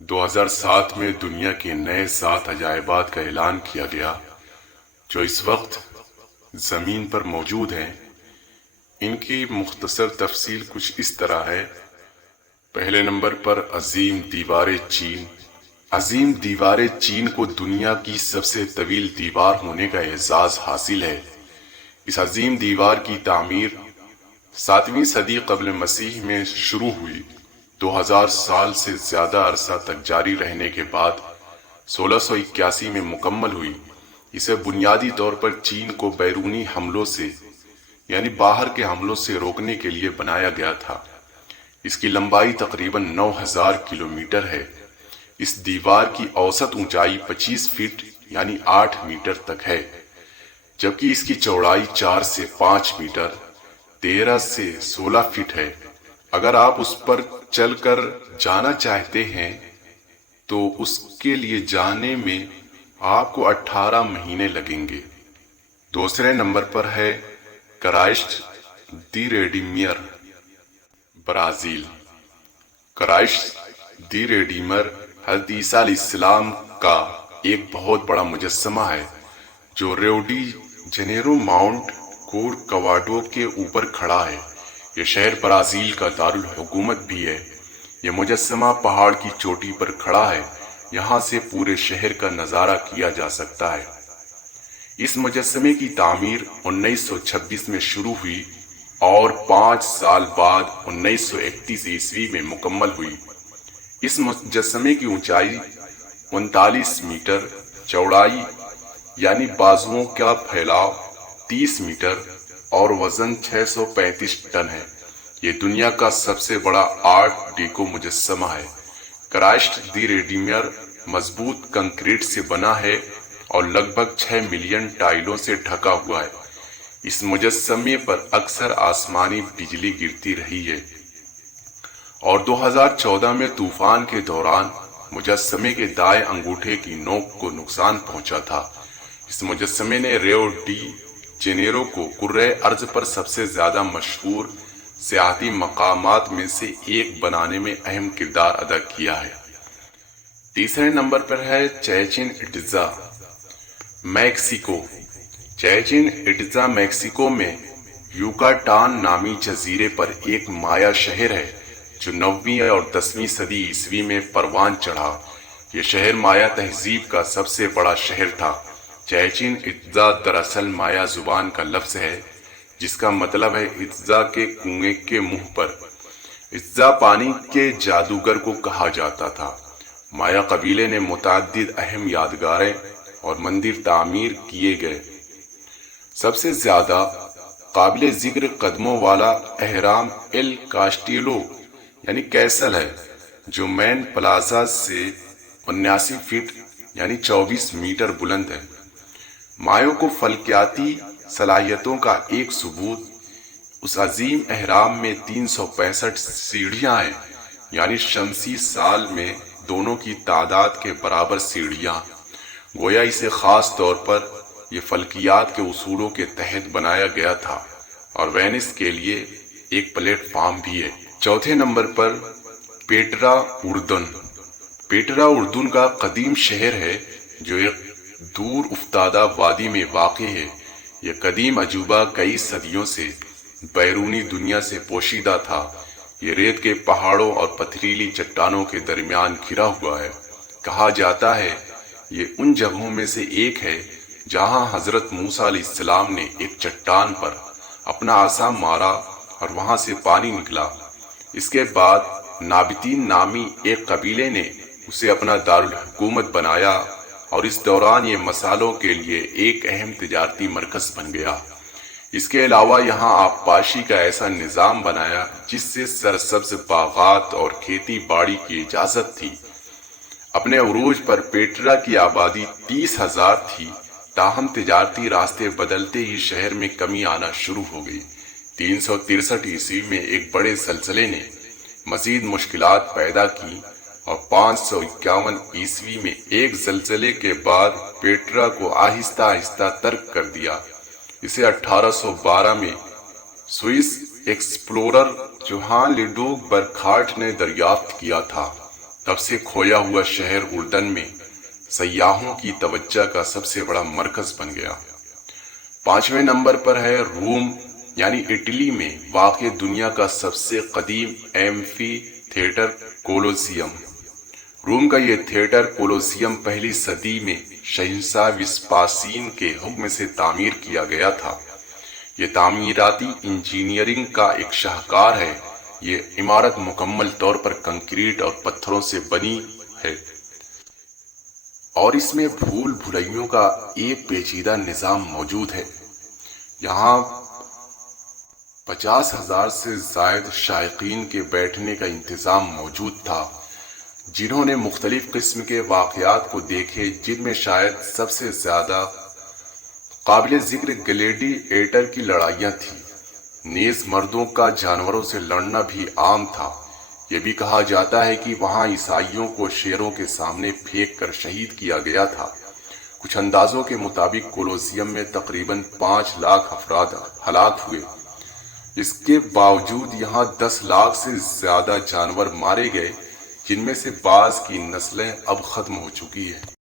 2007 में दुनिया के नए 7 अजायबात का ऐलान किया गया जो इस वक्त ज़मीन पर मौजूद हैं। इनकी मुख्तसर तफसील कुछ इस तरह है। पहले नंबर पर अजीम दीवार चीन। अजीम दीवार चीन को दुनिया की सबसे तवील दीवार होने का एजाज़ हासिल है। इस अजीम दीवार की तामीर 7वीं सदी क़ब्ल मसीह में शुरू हुई। 2000 साल से ज़्यादा अरसा तक जारी रहने के बाद 1681 में मुकम्मल हुई। इसे बुनियादी तौर पर चीन को बैरूनी हमलों से यानी बाहर के हमलों से रोकने के लिए बनाया गया था। इसकी लंबाई तकरीबन 9000 किलोमीटर है। इस दीवार की औसत ऊंचाई 25 फीट यानी 8 मीटर तक है, जबकि इसकी चौड़ाई 4 से 5 मीटर 13 से 16 फीट है। अगर आप उस पर चलकर जाना चाहते हैं तो उसके लिए जाने में आपको 18 महीने लगेंगे। दूसरे नंबर पर है क्राइस्ट दी रेडीमियर, ब्राजील। क्राइस्ट दी रेडीमर हज़रत ईसा अलैहिस्सलाम का एक बहुत बड़ा मुजस्समा है जो Rio de Janeiro mount Corcovado के ऊपर खड़ा है। यह शहर ब्राजील का दारुल हुकूमत भी है। यह मुजस्समा पहाड़ की चोटी पर खड़ा है। यहाँ से पूरे शहर का नज़ारा किया जा सकता है। इस मुजस्समे की तामीर 1926 में शुरू हुई और 5 साल बाद 1931 ईस्वी में मुकम्मल हुई। इस मुजस्समे की ऊंचाई 39 मीटर, चौड़ाई यानी बाजुओं का फैलाव 30 मीटर और वजन 635 टन है। ये दुनिया का सबसे बड़ा आर्ट डेको मुजस्समा है। क्राइस्ट दी रेडीमियर मजबूत कंक्रीट से बना है और लगभग 6 मिलियन टाइलों से ढका हुआ है। इस मुजस्समे पर अक्सर आसमानी बिजली गिरती रही है और 2014 में तूफान के दौरान मुजस्समे के दाएं अंगूठे की नोक को नुकसान पहुंचा था। इस मुजस्समे ने रियो डी जेनेरो को कुर्रे अर्ज पर सबसे ज्यादा मशहूर सियाहती मकामात में से एक बनाने में अहम किरदार अदा किया है। तीसरे नंबर पर है चैचिन इट्जा, मैक्सिको। चैचिन इट्जा मैक्सिको में यूकाटान नामी जजीरे पर एक माया शहर है जो 9वीं और 10वीं सदी ईस्वी में परवान चढ़ा। यह शहर माया तहजीब का सबसे बड़ा शहर था। चैचिन इट्जा दरअसल माया जुबान का लफ्ज है जिसका मतलब है इट्जा के कुएं के मुंह पर। इट्जा पानी के जादूगर को कहा जाता था। माया कबीले ने मुतअद्दिद अहम यादगारें और मंदिर तामीर किए गए। सबसे ज्यादा काबिल जिक्र कदमों वाला अहराम एल कास्टिलो यानी कैसल है जो मैन प्लाजा से 79 फीट यानी 24 मीटर बुलंद है। मायों को फल्कियाती सलाहियतों का एक सबूत उस अजीम अहराम में 365 सीढ़ियां हैं, यानी शमसी साल में दोनों की तादाद के बराबर सीढ़ियां। गोया इसे खास तौर पर यह फल्कियात के उसूलों के तहत बनाया गया था और वेनिस के लिए एक प्लेटफॉर्म भी है। चौथे नंबर पर पेट्रा, उर्दन। पेट्रा उर्दन का कदीम शहर है जो एक दूर उफ्तादा वादी में वाक़ है। यह कदीम अजूबा कई सदियों से बैरूनी दुनिया से पोशीदा था। ये रेत के पहाड़ों और पथरीली चट्टानों के दरमियान घिरा हुआ है। कहा जाता है ये उन जगहों में से एक है जहां हजरत मूसा अलैहिस्सलाम ने एक चट्टान पर अपना आसा मारा और वहां से पानी निकला। इसके बाद नाबितीन नामी एक कबीले ने उसे अपना दारुल हुकूमत बनाया और इस दौरान ये मसालों के लिए एक अहम तिजारती मरकज बन गया। इसके अलावा यहाँ आबपाशी का ऐसा निज़ाम बनाया जिससे सरसब्ज बागात और खेती बाड़ी की इजाज़त थी। अपने उरूज पर पेट्रा की आबादी 30,000 थी, ताहम तिजारती रास्ते बदलते ही शहर में कमी आना शुरू हो गई। 363 ईस्वी में एक बड़े ज़लज़ले ने मज़ीद मुश्किलात पैदा की और 551 ईस्वी में एक ज़लज़ले के बाद पेट्रा को आहिस्ता आहिस्ता तर्क कर दिया। इसे 1812 में स्विस एक्सप्लोरर जोहान लीडोग बरखाट ने दरियाफ्त किया था। تب سے کھویا ہوا شہر اردن میں سیاحوں کی توجہ کا سب سے بڑا مرکز بن گیا۔ 5ویں نمبر پر ہے روم یعنی اٹلی میں واقع دنیا کا سب سے قدیم ایمفی تھیٹر کولوسیم۔ روم کا یہ تھیٹر کولوسیم پہلی صدی میں شہنشاہ وسپاسین کے حکم سے تعمیر کیا گیا تھا۔ یہ تعمیراتی انجینئرنگ کا ایک شاہکار ہے۔ یہ عمارت مکمل طور پر کنکریٹ اور پتھروں سے بنی ہے اور اس میں بھول بھلائیوں کا ایک پیچیدہ نظام موجود ہے۔ یہاں 50,000 سے زائد شائقین کے بیٹھنے کا انتظام موجود تھا، جنہوں نے مختلف قسم کے واقعات کو دیکھے، جن میں شاید سب سے زیادہ قابل ذکر گلیڈی ایٹر کی لڑائیاں تھیں۔ نیز مردوں کا جانوروں سے لڑنا بھی عام تھا۔ یہ بھی کہا جاتا ہے کہ وہاں عیسائیوں کو شیروں کے سامنے پھینک کر شہید کیا گیا تھا۔ کچھ اندازوں کے مطابق کولوسیم میں تقریباً 5 لاکھ افراد ہلاک ہوئے۔ اس کے باوجود یہاں 10 لاکھ سے زیادہ جانور مارے گئے، جن میں سے بعض کی نسلیں اب ختم ہو چکی ہیں۔